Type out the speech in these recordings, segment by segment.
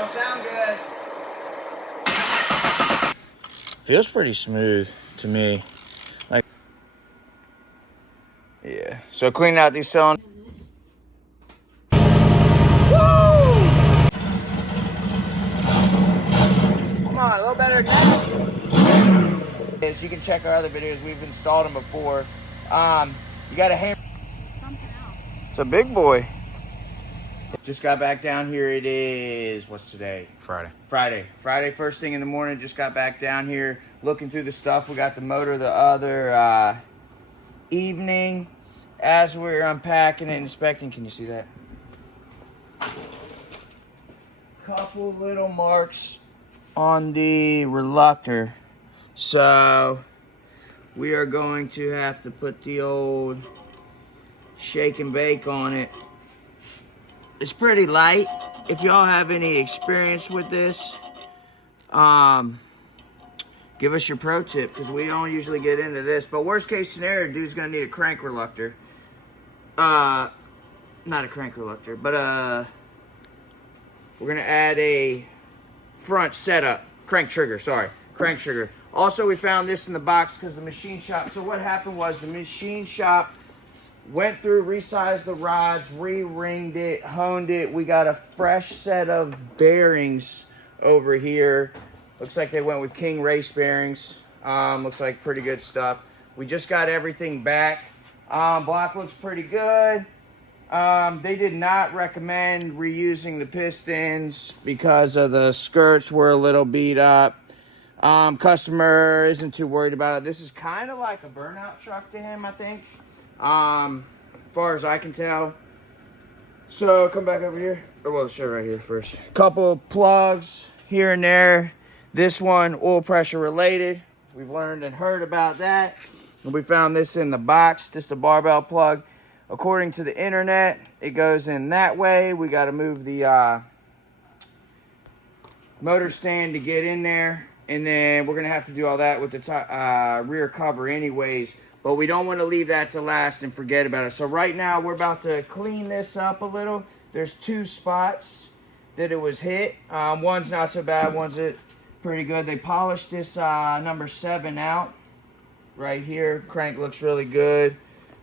don't sound good. Feels pretty smooth to me. Like, yeah. So cleaning out these cylinders. Woo! Come on, a little better than that. You can check our other videos. We've installed them before. You got a hammer. Something else. It's a big boy. Just got back down here. It is, what's today? Friday, first thing in the morning. Just got back down here looking through the stuff. We got the motor the other evening. As we're unpacking it and inspecting, can you see that? Couple little marks on the reluctor. So we are going to have to put the old shake and bake on it. It's pretty light. If y'all have any experience with this, give us your pro tip, because we don't usually get into this. But worst case scenario, dude's gonna need a crank reluctor. Not a crank reluctor, but we're gonna add a front setup, crank trigger. Also, we found this in the box because the machine shop. So what happened was the machine shop went through, resized the rods, re-ringed it, honed it. We got a fresh set of bearings over here. Looks like they went with King race bearings. Looks like pretty good stuff. We just got everything back. Block looks pretty good. They did not recommend reusing the pistons because of the skirts were a little beat up. Customer isn't too worried about it. This is kind of like a burnout truck to him, I think. As far as I can tell. So come back over here. Or well, show right here first. Couple plugs here and there. This one oil pressure related. We've learned and heard about that. And we found this in the box, just a barbell plug. According to the internet, it goes in that way. We got to move the motor stand to get in there. And then we're going to have to do all that with the rear cover anyways. But we don't want to leave that to last and forget about it. So right now, we're about to clean this up a little. There's two spots that it was hit. One's not so bad. One's pretty good. They polished this number 7 out right here. Crank looks really good.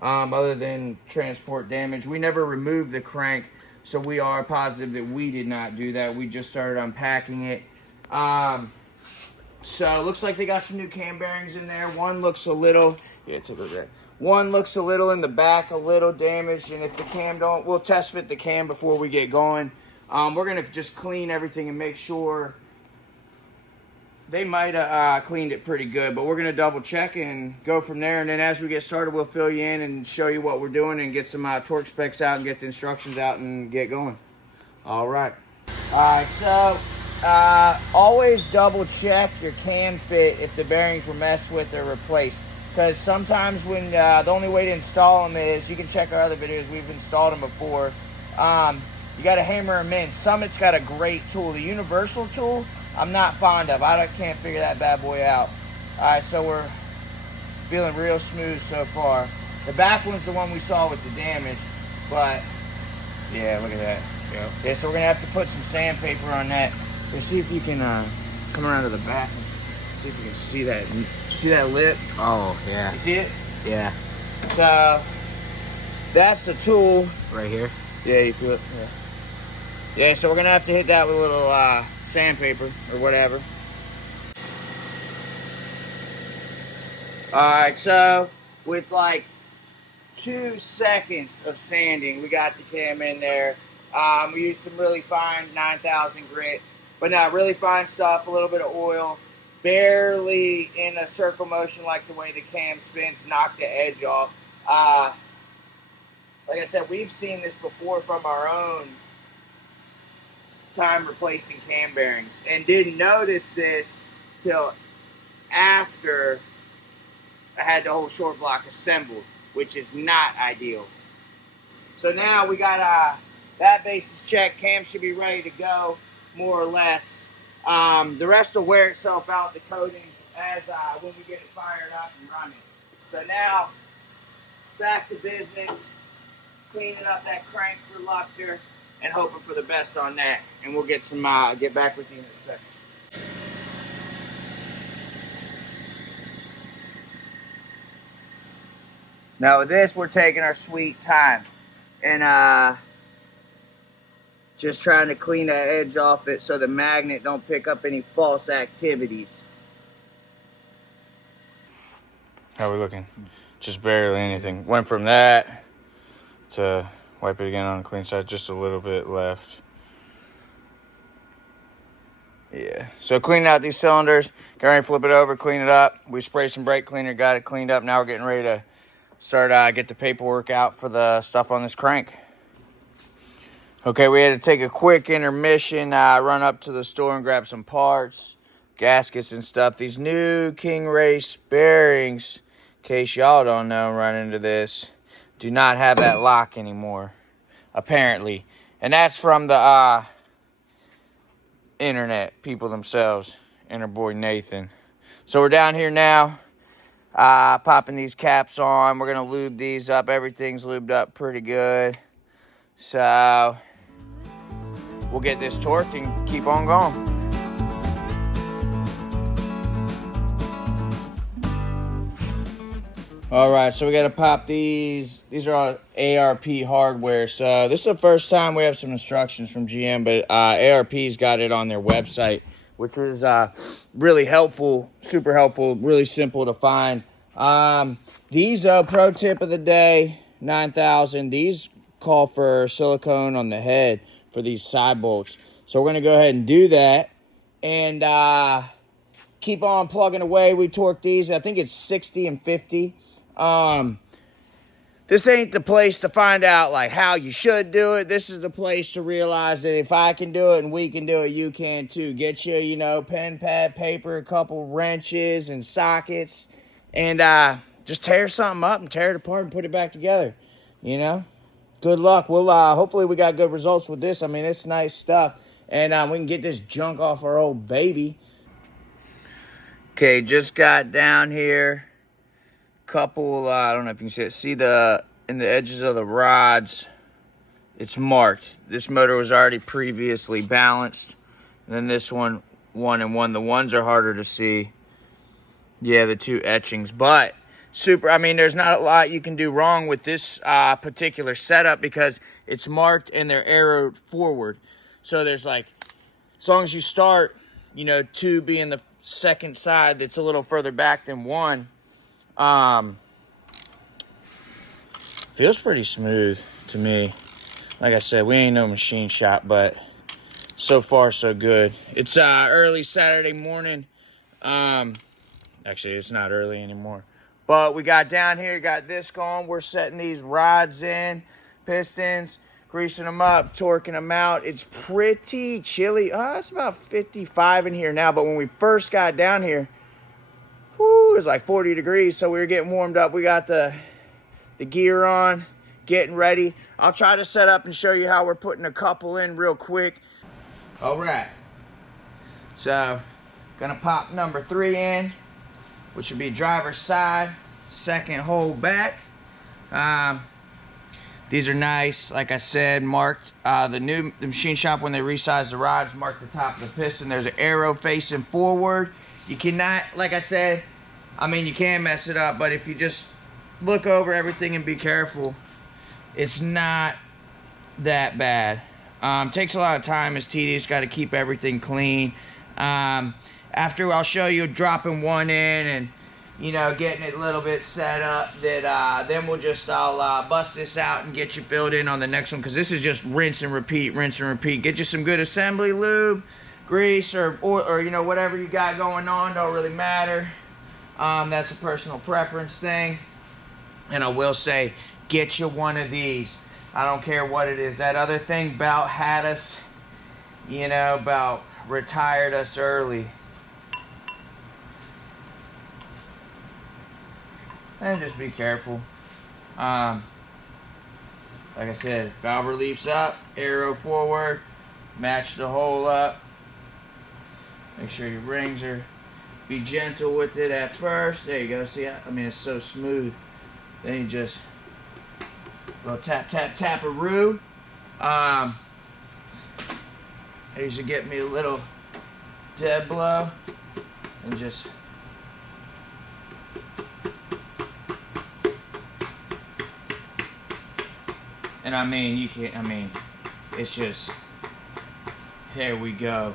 Other than transport damage. We never removed the crank. So we are positive that we did not do that. We just started unpacking it. So it looks like they got some new cam bearings in there. One looks a little, yeah, take a look at that. One looks a little in the back, a little damaged. And if the cam don't, we'll test fit the cam before we get going. We're going to just clean everything and make sure. They might have cleaned it pretty good, but we're going to double check and go from there. And then as we get started, we'll fill you in and show you what we're doing and get some torque specs out and get the instructions out and get going. All right. All right, so always double check your cam fit if the bearings were messed with or replaced. Because sometimes when the only way to install them is, you can check our other videos, we've installed them before. You got to hammer them in. Summit's got a great tool. The universal tool, I'm not fond of. I can't figure that bad boy out. All right, so we're feeling real smooth so far. The back one's the one we saw with the damage, but yeah, look at that. Yep. Yeah, so we're gonna have to put some sandpaper on that. Let's see if you can come around to the back and see if you can see that. See that lip? Oh, yeah. You see it? Yeah. So that's the tool. Right here? Yeah, you feel it? Yeah. Yeah, so we're gonna have to hit that with a little sandpaper or whatever. Alright, so with like 2 seconds of sanding, we got the cam in there. We used some really fine 9000 grit, but not really fine stuff, a little bit of oil, barely in a circle motion like the way the cam spins, knock the edge off. Like I said, we've seen this before from our own time replacing cam bearings and didn't notice this till after I had the whole short block assembled, which is not ideal. So now we got that base is checked. Cam should be ready to go, more or less. The rest will wear itself out, the coatings, as when we get it fired up and running. So now, back to business, cleaning up that crank reluctor and hoping for the best on that. And we'll get some get back with you in a second. Now with this, we're taking our sweet time and just trying to clean that edge off it so the magnet don't pick up any false activities. How are we looking? Just barely anything. Went from that to wipe it again on the clean side, just a little bit left. Yeah, so cleaning out these cylinders, get ready to flip it over, clean it up. We sprayed some brake cleaner, got it cleaned up. Now we're getting ready to start get the paperwork out for the stuff on this crank. Okay, we had to take a quick intermission, run up to the store and grab some parts, gaskets and stuff. These new King Race bearings, in case y'all don't know, run into this, do not have that lock anymore, apparently. And that's from the internet, people themselves, and our boy Nathan. So we're down here now, popping these caps on. We're gonna lube these up. Everything's lubed up pretty good. So we'll get this torqued and keep on going. All right, so we got to pop these. These are all ARP hardware. So this is the first time we have some instructions from GM, but ARP's got it on their website, which is really helpful, super helpful, really simple to find. These pro tip of the day, 9,000. These call for silicone on the head for these side bolts. So we're going to go ahead and do that and keep on plugging away. We torque these. I think it's 60 and 50. This ain't the place to find out like how you should do it. This is the place to realize that if I can do it and we can do it, you can too. Get you, you know, pen, pad, paper, a couple wrenches and sockets, and just tear something up and tear it apart and put it back together. You know, good luck. We'll hopefully we got good results with this. I mean, it's nice stuff, and we can get this junk off our old baby. Okay, just got down here. Couple, I don't know if you can see the in the edges of the rods, it's marked. This motor was already previously balanced. And then this one and one. The ones are harder to see. Yeah, the two etchings, but super. I mean, there's not a lot you can do wrong with this particular setup because it's marked and they're arrowed forward. So there's like, as long as you start, you know, 2 being the second side that's a little further back than 1. Feels pretty smooth to me. Like I said, we ain't no machine shop, but so far so good. It's early Saturday morning. Actually, it's not early anymore. But we got down here, got this going. We're setting these rods in, pistons, greasing them up, torquing them out. It's pretty chilly. It's about 55 in here now, but when we first got down here, it was like 40 degrees, so we were getting warmed up. We got the gear on, getting ready. I'll try to set up and show you how we're putting a couple in real quick. All right. So, gonna pop number 3 in, which would be driver's side, second hole back. These are nice, like I said, marked. The machine shop, when they resize the rods, marked the top of the piston. There's an arrow facing forward. You cannot, like I said, I mean, you can mess it up, but if you just look over everything and be careful, it's not that bad. Takes a lot of time, it's tedious, got to keep everything clean. After I'll show you dropping one in and, you know, getting it a little bit set up, that then I'll bust this out and get you filled in on the next one, because this is just rinse and repeat, rinse and repeat. Get you some good assembly lube, grease, or you know, whatever you got going on, don't really matter. That's a personal preference thing. And I will say, get you one of these. I don't care what it is. That other thing about had us, you know, about retired us early. And just be careful. Like I said, valve relief's up, arrow forward, match the hole up. Make sure your rings are, be gentle with it at first. There you go. See, I mean, it's so smooth. Then you just little tap, tap, tap-a-roo. I usually get me a little dead blow and just and I mean you can't, I mean it's just, there we go.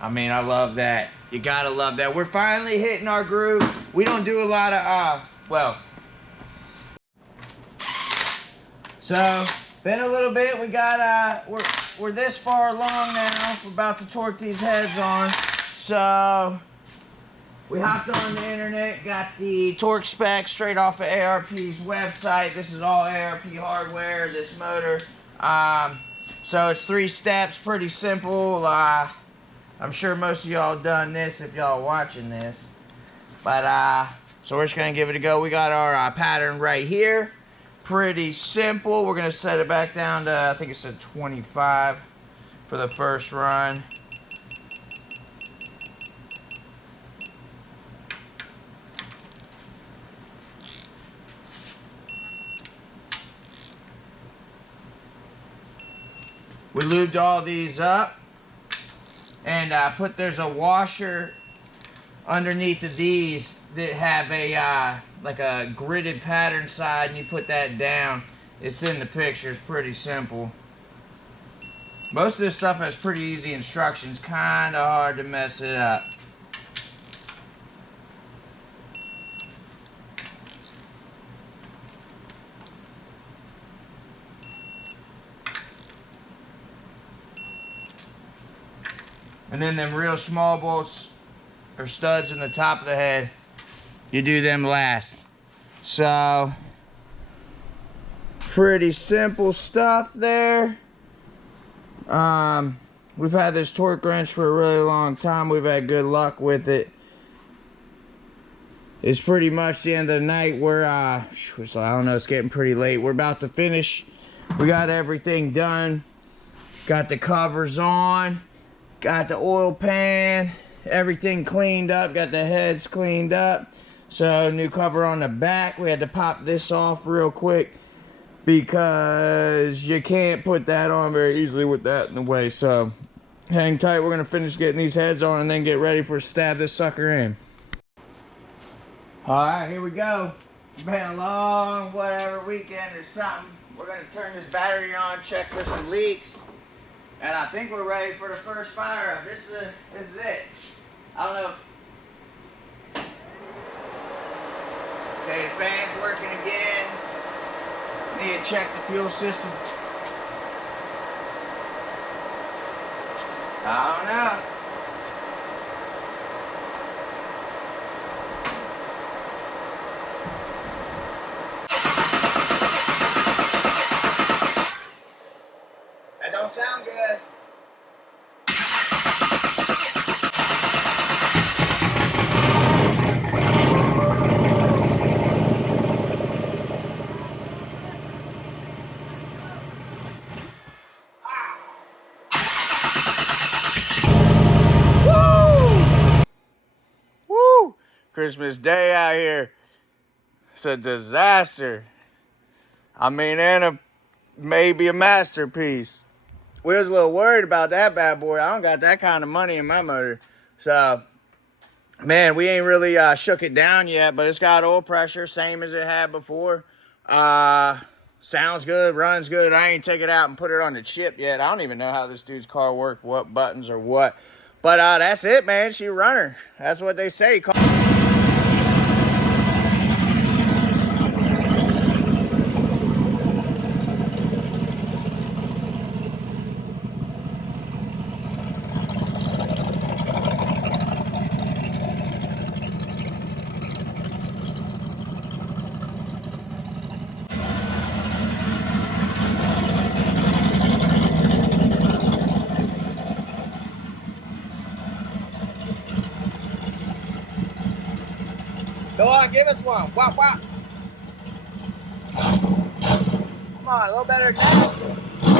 I mean, I love that. You gotta love that. We're finally hitting our groove. We don't do a lot of well, so been a little bit. We got we're this far along now. We're about to torque these heads on. So we hopped on the internet, got the torque specs straight off of ARP's website. This is all ARP hardware, this motor. So it's 3 steps, pretty simple. I'm sure most of y'all done this if y'all watching this. But so we're just gonna give it a go. We got our pattern right here. Pretty simple. We're gonna set it back down to, I think it said 25 for the first run. We lubed all these up, and there's a washer underneath of these that have a like a gridded pattern side, and you put that down. It's in the picture. It's pretty simple. Most of this stuff has pretty easy instructions. Kind of hard to mess it up. And then them real small bolts or studs in the top of the head, you do them last. So, pretty simple stuff there. We've had this torque wrench for a really long time. We've had good luck with it. It's pretty much the end of the night. We're, so I don't know, it's getting pretty late. We're about to finish. We got everything done. Got the covers on. Got the oil pan, everything cleaned up, got the heads cleaned up. So new cover on the back. We had to pop this off real quick because you can't put that on very easily with that in the way. So hang tight, we're gonna finish getting these heads on and then get ready for stab this sucker in. All right, here we go. It's been a long whatever weekend or something. We're gonna turn this battery on, check for some leaks. And I think we're ready for the first fire up. This is it. I don't know if... Okay, the fan's working again. Need to check the fuel system. I don't know. That don't sound good. Christmas Day out here. It's a disaster. I mean, and maybe a masterpiece. We was a little worried about that bad boy. I don't got that kind of money in my motor. So, man, we ain't really shook it down yet, but it's got oil pressure, same as it had before. Sounds good, runs good. I ain't take it out and put it on the chip yet. I don't even know how this dude's car worked, what buttons or what. But that's it, man. She a runner. That's what they say. Go on, give us one. Wop, wop. Come on, a little better again.